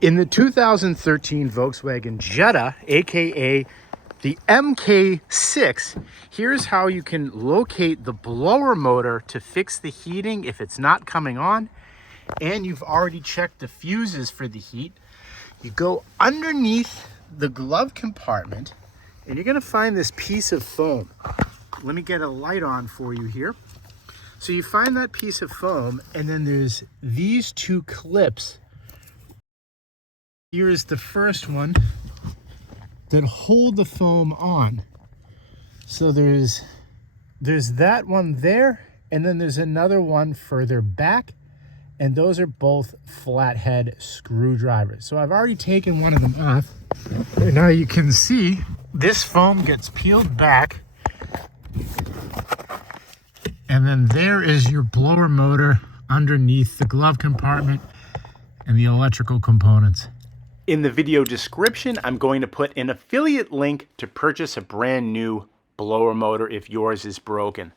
In the 2013 Volkswagen Jetta, aka the MK6, here's how you can locate the blower motor to fix the heating if it's not coming on and you've already checked the fuses for the heat. You go underneath the glove compartment and you're going to find this piece of foam. Let me get a light on for you here. So you find that piece of foam, and then there's these two clips. Here is the first one that hold the foam on. So there's that one there, and then there's another one further back, and those are both flathead screwdrivers. So I've already taken one of them off. And now you can see this foam gets peeled back, and then there is your blower motor underneath the glove compartment and the electrical components. In the video description, I'm going to put an affiliate link to purchase a brand new blower motor if yours is broken.